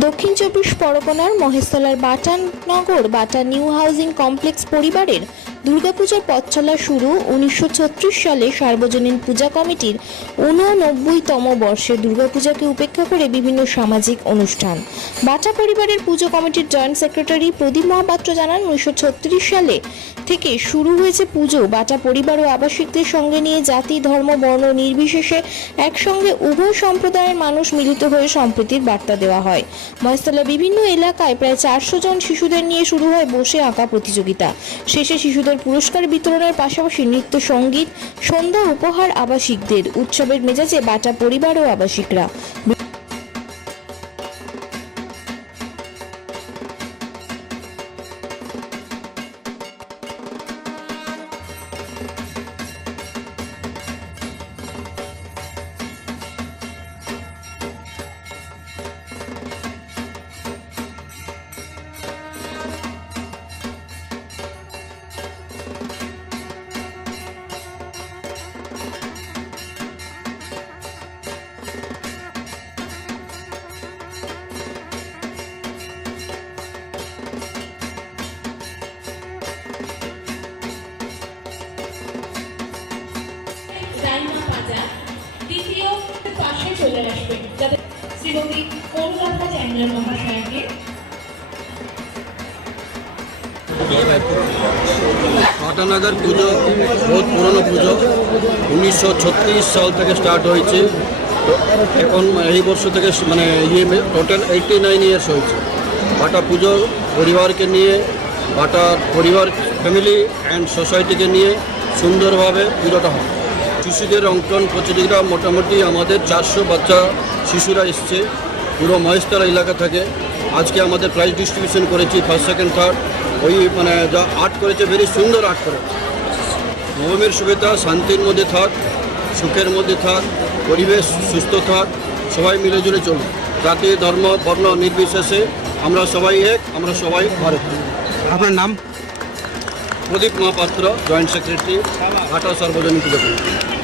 দক্ষিণ চব্বিশ পরগনার মহেশতলার Batanagar Bata new housing complex পরিবারের দুর্গাপূজার পথ চলা শুরু উনিশশো ছত্রিশ সালে সার্বজনীন পূজা কমিটির ঊননব্বইতম বর্ষে দুর্গাপূজাকে উপেক্ষা করে বিভিন্ন সামাজিক অনুষ্ঠান। বাটা পরিবারের পুজো কমিটির জয়েন্ট সেক্রেটারি প্রদীপ মহাপাত্র জানান, উনিশশো সালে থেকে শুরু হয়েছে পুজো। বাটা পরিবার ও আবাসিকদের সঙ্গে নিয়ে জাতি, ধর্ম, বর্ণ নির্বিশেষে একসঙ্গে উভয় সম্প্রদায়ের মানুষ মিলিত হয়ে সম্প্রীতির বার্তা দেওয়া হয়। মহেশতলার বিভিন্ন এলাকায় প্রায় চারশো জন শিশুদের নিয়ে শুরু হয় বসে আঁকা প্রতিযোগিতা। শেষে শিশুদের পুরস্কার বিতরণের পাশাপাশি নৃত্য সংগীত সন্ধ্যা উপহার আবাসিকদের উৎসবের মেজাজে বাটা পরিবার ও আবাসিকরা। পাটানগর পুজো, বহুত পুরনো পুজো, উনিশশো ছত্রিশ সাল থেকে স্টার্ট হয়েছে। এখন এই বর্ষ থেকে মানে ইয়ে টোটাল এইটি নাইন ইয়ার্স হয়েছে। বাটা পুজো পরিবারকে নিয়ে বাটার পরিবার ফ্যামিলি অ্যান্ড সোসাইটিকে নিয়ে সুন্দরভাবে পুজোটা হয়। শিশুদের অঙ্কন প্রতিযোগিতা মোটামুটি আমাদের চারশো বাচ্চা শিশুরা এসছে। পুরো মহেশতলা এলাকা থেকে। আজকে আমাদের প্রাইজ ডিস্ট্রিবিউশন করেছি ফার্স্ট সেকেন্ড থার্ড ওই মানে যা আর্ট করেছে ভেরি সুন্দর আর্ট করে। নবমীর শুভেচ্ছা, শান্তির মধ্যে থাক, সুখের মধ্যে থাক, পরিবেশ সুস্থ থাক, সবাই মিলেজুলে চলুন জাতি, ধর্ম, বর্ণ নির্বিশেষে আমরা সবাই এক, আমরা সবাই ভারত আপনার নাম? প্রদীপ মহাপাত্র জয়েন্ট সেক্রেটারি ঘাটা সার্বজনীন পুজো কমিটি।